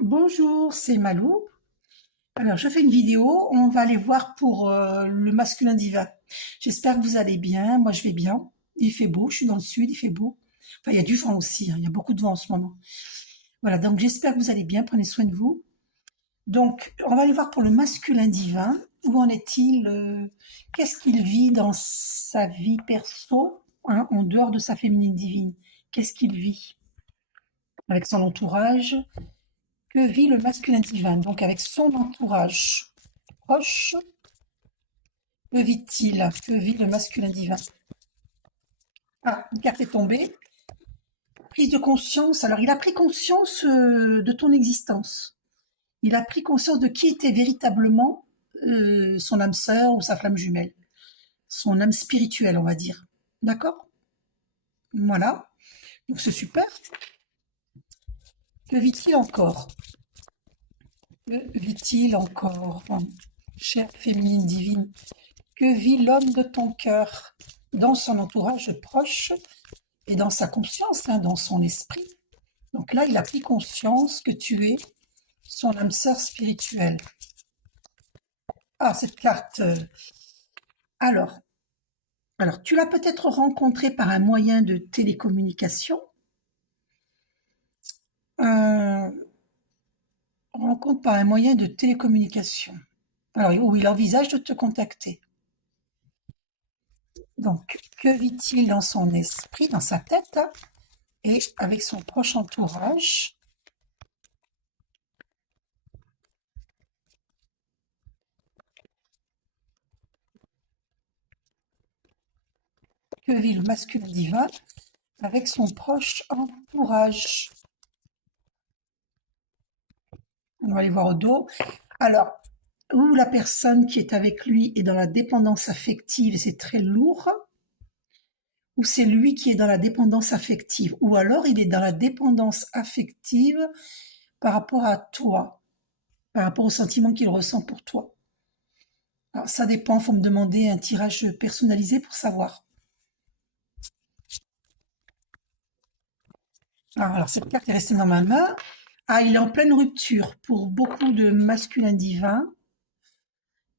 Bonjour, c'est Malou. Alors, je fais une vidéo. On va aller voir pour le masculin divin. J'espère que vous allez bien. Moi, je vais bien. Il fait beau. Je suis dans le sud. Il fait beau. Enfin, il y a du vent aussi, hein. Il y a beaucoup de vent en ce moment. Voilà. Donc, j'espère que vous allez bien. Prenez soin de vous. Donc, on va aller voir pour le masculin divin. Où en est-il? Qu'est-ce qu'il vit dans sa vie perso, hein, en dehors de sa féminine divine? Qu'est-ce qu'il vit avec son entourage? Que vit le masculin divin, donc avec son entourage proche? Que vit-il? Que vit le masculin divin? Ah, une carte est tombée. Prise de conscience. Alors, il a pris conscience de ton existence. Il a pris conscience de qui était véritablement son âme sœur ou sa flamme jumelle. Son âme spirituelle, on va dire. D'accord? Voilà. Donc, c'est super. Que vit-il encore? Que vit-il encore? Chère féminine divine, que vit l'homme de ton cœur dans son entourage proche et dans sa conscience, hein, dans son esprit? Donc là, il a pris conscience que tu es son âme sœur spirituelle. Ah, cette carte. Alors, alors, tu l'as peut-être rencontré par un moyen de télécommunication. Euh, rencontre par un moyen de télécommunication. Alors, où il envisage de te contacter. Donc, que vit-il dans son esprit, dans sa tête, hein, et avec son proche entourage? Que vit le masculin divin avec son proche entourage? On va aller voir au dos. Alors, où la personne qui est avec lui est dans la dépendance affective et c'est très lourd, ou c'est lui qui est dans la dépendance affective, ou alors il est dans la dépendance affective par rapport à toi, par rapport au sentiment qu'il ressent pour toi. Alors, ça dépend, il faut me demander un tirage personnalisé pour savoir. Alors, cette carte est restée dans ma main. Ah, il est en pleine rupture. Pour beaucoup de masculins divins,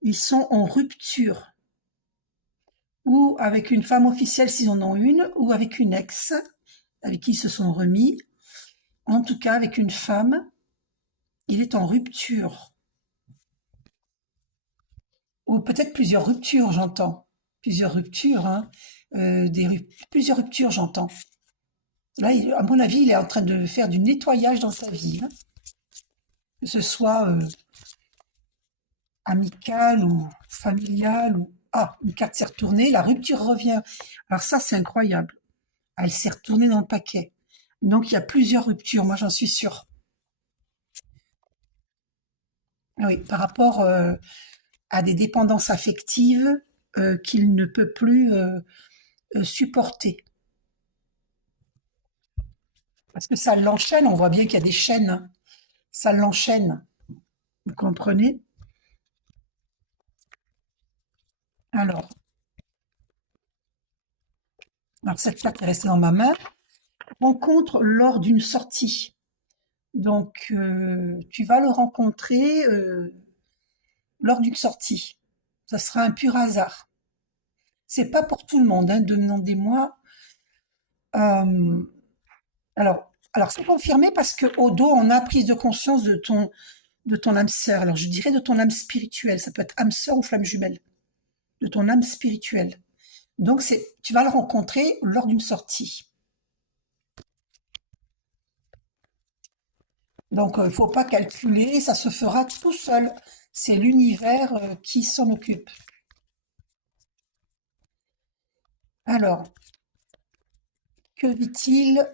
ils sont en rupture. Ou avec une femme officielle s'ils en ont une, ou avec une ex avec qui ils se sont remis. En tout cas, avec une femme, il est en rupture. Ou peut-être plusieurs ruptures, j'entends. Plusieurs ruptures, hein. Plusieurs ruptures, j'entends. Là, à mon avis, il est en train de faire du nettoyage dans sa vie, hein. Que ce soit amical ou familial. Ou... Ah, une carte s'est retournée, la rupture revient. Alors ça, c'est incroyable. Elle s'est retournée dans le paquet. Donc, il y a plusieurs ruptures, moi j'en suis sûre. Oui, par rapport à des dépendances affectives qu'il ne peut plus supporter. Parce que ça l'enchaîne, on voit bien qu'il y a des chaînes, hein. Ça l'enchaîne, vous comprenez? Alors, alors cette carte est restée dans ma main. Rencontre lors d'une sortie. Donc, tu vas le rencontrer lors d'une sortie. Ça sera un pur hasard. C'est pas pour tout le monde, hein, demandez-moi. Euh, alors c'est confirmé parce que au dos, on a prise de conscience de ton âme sœur. Alors, je dirais de ton âme spirituelle. Ça peut être âme sœur ou flamme jumelle. De ton âme spirituelle. Donc, tu vas le rencontrer lors d'une sortie. Donc, il ne faut pas calculer, ça se fera tout seul. C'est l'univers qui s'en occupe. Alors, que vit-il?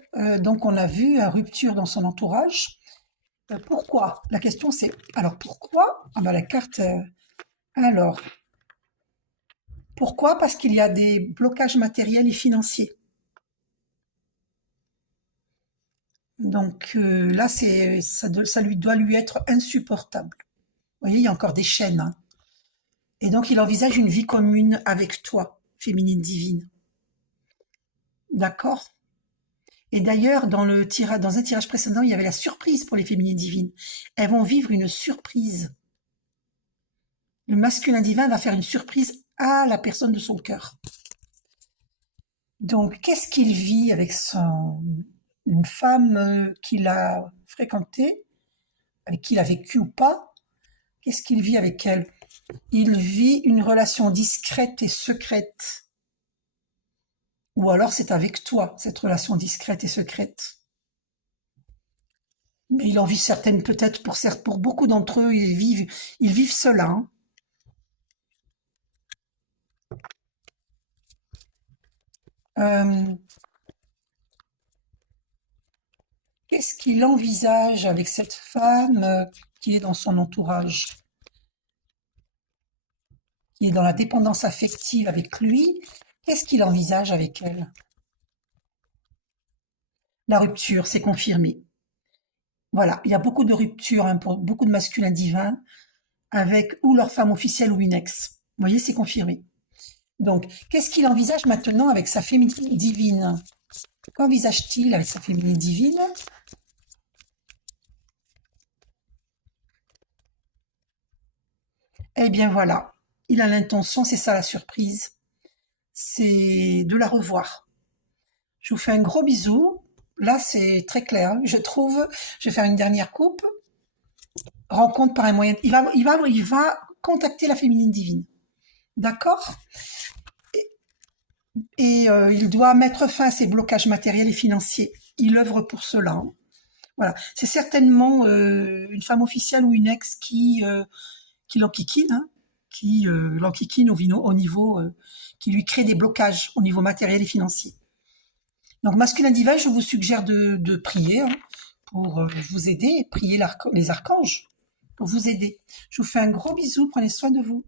Donc, on a vu une rupture dans son entourage. Pourquoi? La question c'est, alors pourquoi? Ah ben, la carte, alors, pourquoi? Parce qu'il y a des blocages matériels et financiers. Donc là, ça lui doit lui être insupportable. Vous voyez, il y a encore des chaînes, hein. Et donc, il envisage une vie commune avec toi, féminine divine. D'accord? Et d'ailleurs, dans un tirage précédent, il y avait la surprise pour les féminines divines. Elles vont vivre une surprise. Le masculin divin va faire une surprise à la personne de son cœur. Donc, qu'est-ce qu'il vit avec une femme qu'il a fréquentée, avec qui il a vécu ou pas? Qu'est-ce qu'il vit avec elle? Il vit une relation discrète et secrète. Ou alors c'est avec toi, cette relation discrète et secrète. Mais il en vit certaines peut-être pour beaucoup d'entre eux, ils vivent seuls, hein. Euh, Qu'est-ce qu'il envisage avec cette femme qui est dans son entourage, qui est dans la dépendance affective avec lui? Qu'est-ce qu'il envisage avec elle? La rupture, c'est confirmé. Voilà, il y a beaucoup de ruptures hein, pour beaucoup de masculins divins avec ou leur femme officielle ou une ex. Vous voyez, c'est confirmé. Donc, qu'est-ce qu'il envisage maintenant avec sa féminine divine? Qu'envisage-t-il avec sa féminine divine? Eh bien voilà, il a l'intention, c'est ça la surprise, c'est de la revoir. Je vous fais un gros bisou. Là, c'est très clair, hein. Je trouve. Je vais faire une dernière coupe. Rencontre par un moyen. Il va contacter la féminine divine. D'accord? Et il doit mettre fin à ses blocages matériels et financiers. Il œuvre pour cela, hein. Voilà. C'est certainement une femme officielle ou une ex qui l'enquiquine, hein, qui l'enquiquine au niveau, qui lui crée des blocages au niveau matériel et financier. Donc, masculin divin, je vous suggère de prier hein, pour vous aider, prier les archanges pour vous aider. Je vous fais un gros bisou, prenez soin de vous.